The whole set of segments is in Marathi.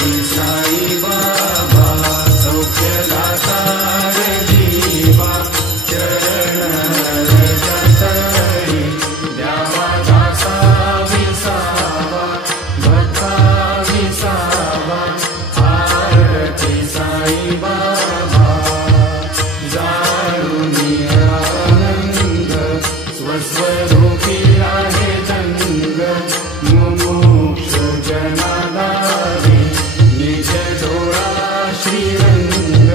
आरती साई बाबा सौख्यदाता जीवा चरण रजतरी द्यावा दासा विसावा भक्ता विसावा आरती साई बाबा जाळूनी आनंद स्वस्वरूपी आहे दंग मुमुक्ष जनादारी निज डोळा श्रीरंग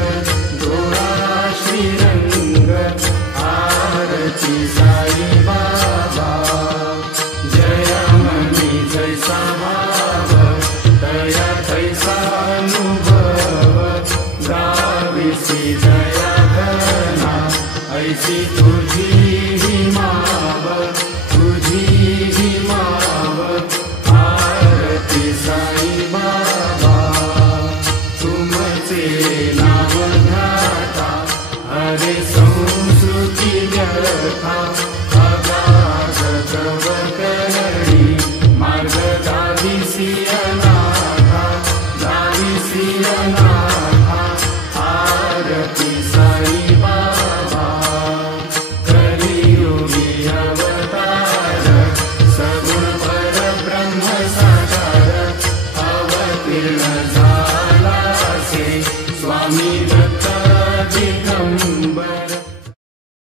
आरती साई बाबा जय मनी जैसा भाव दया तैसा अनुभव गाविसी दया घना ऐसी तुझी ही माव आरती साई बाबा तुमचे नाव ध्याता हरे संस्कृती व्यथा अगाध तव करणी मार्ग दाविसी अनाथा आरती साई बाबा कलियुगी अवतार सगुण परब्रह्म साकार अवतीर्ण झाला से स्वामी